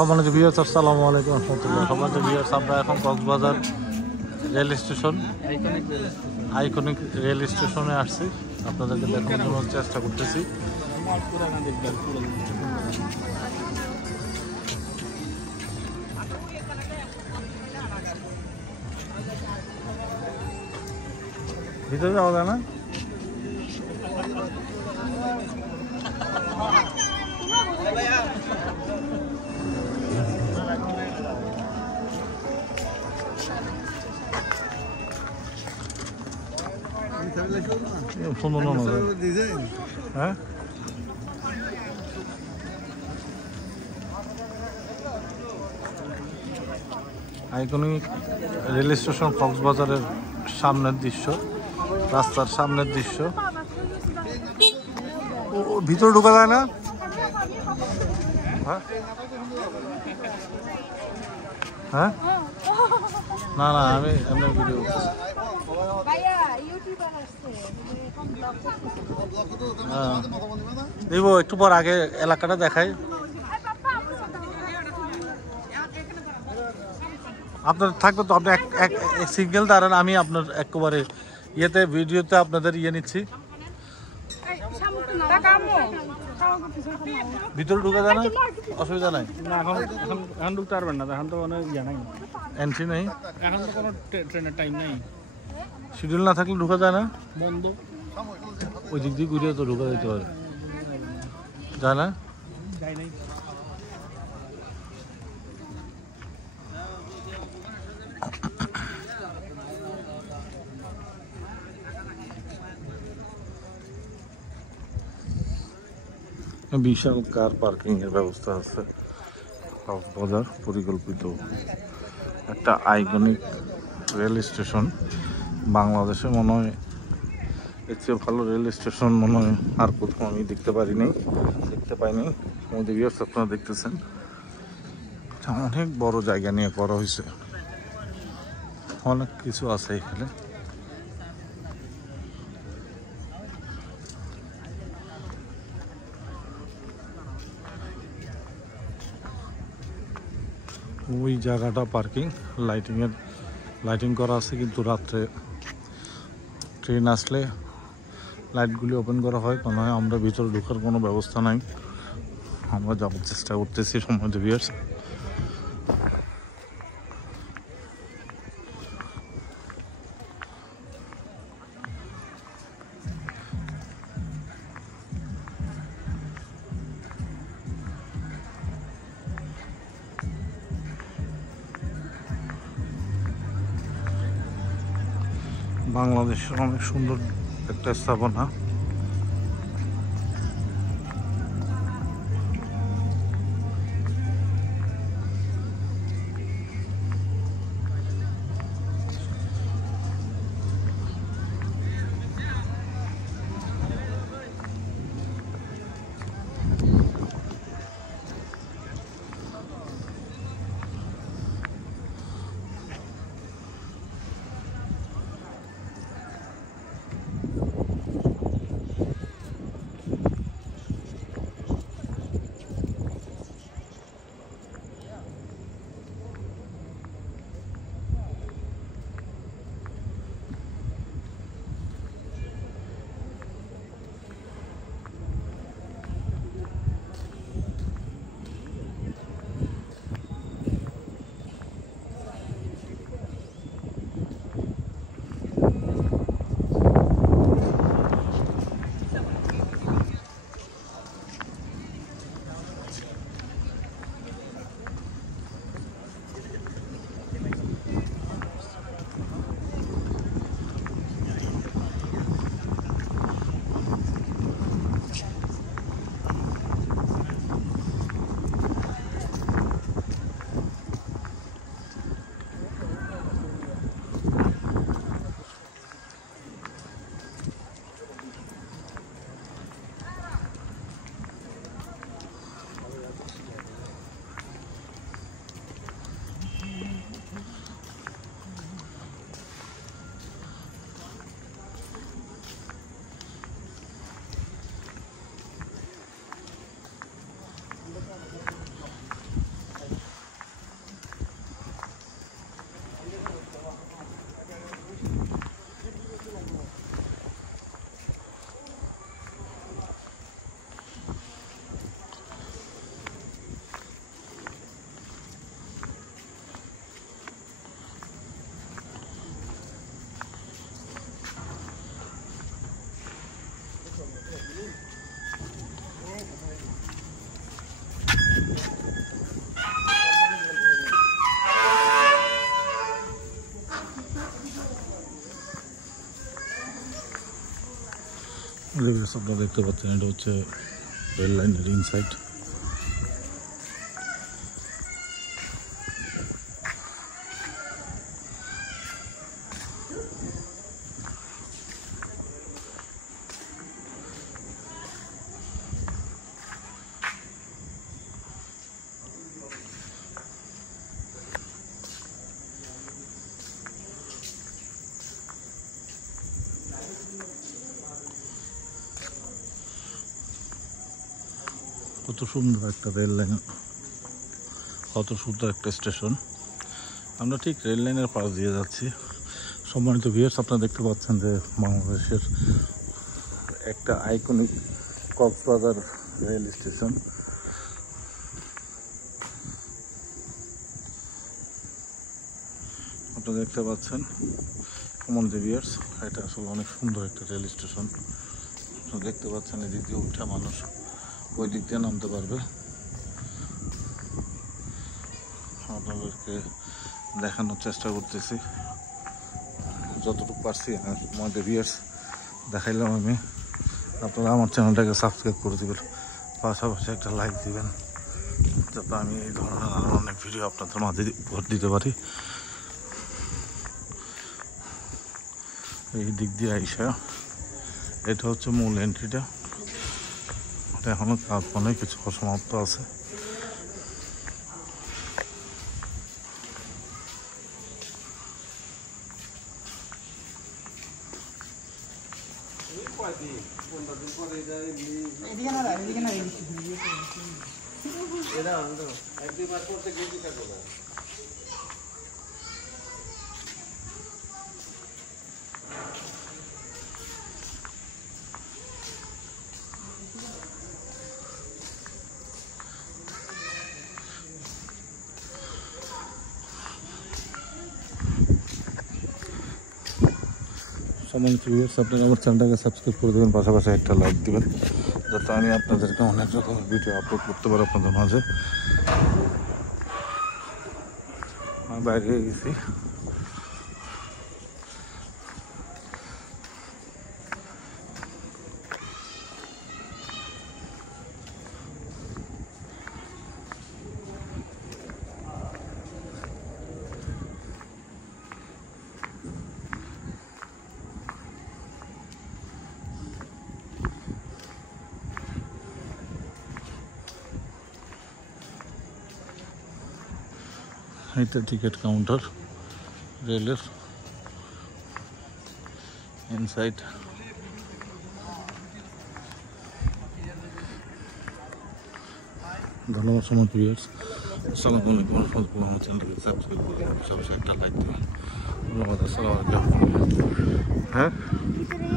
সম্মানিত ভিউয়ার্স, আসসালামু আলাইকুম রাহমাতুল্লাহ। সম্মানিত ভিউয়ার্স, আমরা এখন Cox's Bazar rail station iconic rail স্টেশনে আসছি। আপনাদেরকে দেখানোর জন্য চেষ্টা করতেছি। ভিতরে যাওয়া যায় না? হ্যাঁ, আইকনিক রেল স্টেশন কক্সবাজারের সামনের দৃশ্য, রাস্তার সামনের দৃশ্য। ভিতরে ঢোকা যায় না? হ্যাঁ, না না, আমি এমনি ভিডিও করতেছি। দেব একটু পর, আগে এলাকাটা দেখাই। আপনার থাকবে তো, আপনি এক সিঙ্গেল দাঁড়ান, আমি আপনার একেবারে ইয়েতে ভিডিওতে আপনাদের ইয়ে নিচ্ছি। ভিতরে ঢুকে যায় না? অসুবিধা নাই। এখন ঢুকতে পারবেন না, এখন তো অনেক ইয়ে নাই, এন্ট্রি নেই, এখন তো কোনো ট্রেনের টাইম নাই। শিডিউল না থাকলে ঢুকা যায় না? বন্ধ। ওই দিক দিয়ে ঘুরিয়ে তো ঢুকা দিতে পারে, যায় না? যাই নাই। বিশাল কার পার্কিং এর ব্যবস্থা আছে। কক্সবাজার পরিকল্পিত একটা আইকনিক রেল স্টেশন। বাংলাদেশে মনে হয় এর চেয়ে ভালো রেল স্টেশন মনে হয় আর কোথাও আমি দেখতে পাইনি। আমাদের ভিউয়ার্স, আপনারা দেখতেছেন অনেক বড় জায়গা নিয়ে করা হয়েছে, অনেক কিছু আছে এখানে। ওই জায়গাটা পার্কিং, লাইটিং করা আছে, কিন্তু রাত্রে ট্রেন আসলে লাইটগুলি ওপেন করা হয়। মনে হয় আমরা ভিতরে ঢোকার কোনো ব্যবস্থা নাই, আমরা যাওয়ার চেষ্টা করতেছি। সম্মানিত ভিউয়ার্স, বাংলাদেশের অনেক সুন্দর একটা স্থাপনা। আপনারা দেখতে পাচ্ছেন এটা হচ্ছে রেল লাইনের ইনসাইড। কত সুন্দর একটা রেল লাইন, কত সুন্দর একটা স্টেশন। আমরা ঠিক রেল লাইনের পাশ দিয়ে যাচ্ছি। সম্মানিত ভিউয়ার্স, আপনারা দেখতে পাচ্ছেন যে বাংলাদেশের একটা আইকনিক কক্সবাজার রেল স্টেশন। আপনারা দেখতে পাচ্ছেন সম্মানিত ভিউয়ার্স, এটা আসলে অনেক সুন্দর একটা রেল স্টেশন। আপনারা দেখতে পাচ্ছেন এদিক দিয়ে উঠা মানুষ ওই দিক দিয়ে নামতে পারবে। আপনাদেরকে দেখানোর চেষ্টা করতেছি যতটুকু পারছি। আমাদের ভিউয়ার্স দেখাইলাম আমি। আপনারা আমার চ্যানেলটাকে সাবস্ক্রাইব করে দেবেন, পাশাপাশি একটা লাইক দিবেন, যাতে আমি এই ধরনের আরও অনেক ভিডিও আপনাদের মাঝে উপহার দিতে পারি। এই দিক দিয়ে আইসা এটা হচ্ছে মূল এন্ট্রিটা। এখনো কাজ অনেক কিছু অসমাপ্ত আছে। সম্মানিত ভিউয়ার্স, আপনারা আমার চ্যানেলটাকে সাবস্ক্রাইব করে দেবেন, পাশাপাশি একটা লাইক দেবেন, যাতে আমি আপনাদেরকে অনেক রকমের ভিডিও আপলোড করতে পারি আপনাদের মাঝে। আমি বাইরে গেছি। এটা টিকিট কাউন্টার রেলের ইনসাইড। ধন্যবাদ সম্মানিত ভিউয়ার্স। আসসালামু আলাইকুম ওয়া রাহমাতুল্লাহি। আমার চ্যানেলকে সাবস্ক্রাইব করে পাশাপাশি একটা লাইক দিবেন। ধন্যবাদ। আসসালামু আলাইকুম। হ্যাঁ।